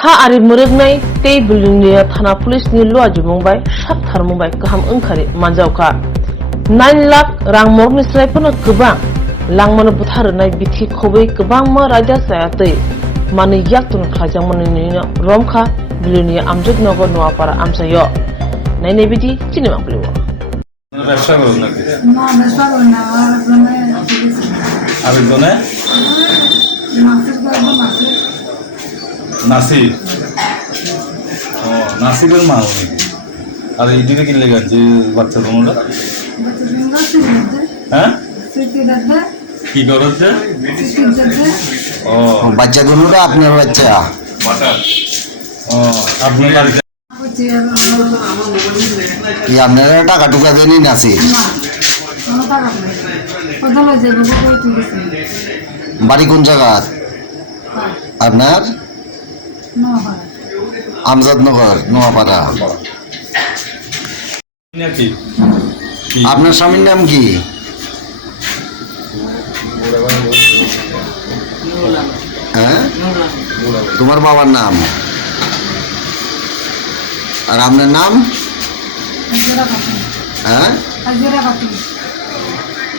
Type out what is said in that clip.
Ha ari murugnaय tei Bilonia thana police ni lua jumungbai sapthar mungbai kaham engkhari manjauka 9 lakh rang morni srai pono kubang langmano butharnai bithi Khobwi kubang ma raja sayatei mani yaktun khajang mani Romjakha Bilonia Amjadnagar Nayapara amsayo naine bidi cinema bliwo ব্যবসা করুন নাকি না ব্যবসা করি না আমার জন্য আরেকজনে মাছের গল্প মাছের নাসির ও নাসিরের মা উনি আর এই দিকে কি লেগেন যে বাচ্চা তোমরা হ্যাঁ কি করছে ও বাচ্চা দুটোটা আপনার বাচ্চা ও আপনার বাড়িতে কি আপনারা টাকা টুকা দেনই নাসির বাড়ি কোন জায়গা আপনার আমজাদনগর নোয়াপাড়া নাকি আপনার স্বামীর নাম কি হ্যাঁ তোমার বাবার নাম আর আপনার নাম হ্যাঁ